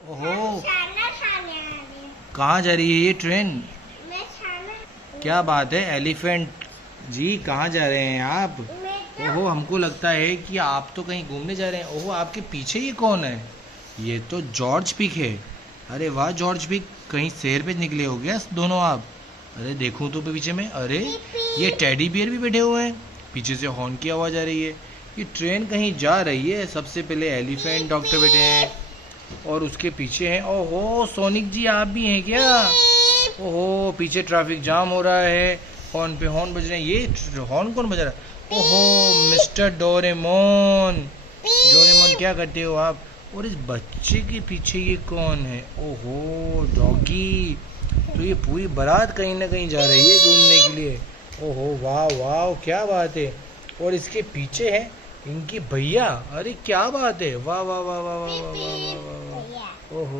ओहो, खाना खाने आ रही हूँ। कहाँ जा रही है ये ट्रेन? मैं खाना क्या बात है, एलिफेंट जी कहाँ जा रहे हैं आप? मैं तो ओहो, हमको लगता है कि आप तो कहीं घूमने जा रहे हैं। ओहो, आपके पीछे ये कौन है? ये तो जॉर्ज पिक है। अरे वाह जॉर्ज पिक, कहीं सैर पे निकले हो गया दोनों आप? अरे देखूं तो पीछे में, अरे ये टेडी बियर भी बैठे हुए हैं। पीछे से हॉर्न की आवाज़ आ रही है। ये ट्रेन कहीं जा रही है। सबसे पहले एलिफेंट डॉक्टर बैठे हैं और उसके पीछे हैं, ओहो सोनिक जी आप भी हैं क्या? ओहो, पीछे ट्रैफिक जाम हो रहा है, हॉर्न पे हॉर्न बज रहे हैं। ये हॉर्न कौन बजा रहा है? ओहो मिस्टर डोरेमोन, डोरेमोन क्या करते हो आप? और इस बच्चे के पीछे ये कौन है? ओहो डॉगी, तो ये पूरी बारात कहीं ना कहीं जा रही है घूमने के लिए। ओहो वाह वाह क्या बात है। और इसके पीछे है इनकी भैया, अरे क्या बात है, वाह वाह वाह वाह वाह वाह वाह वाह वाह वाह। भैया ओहो।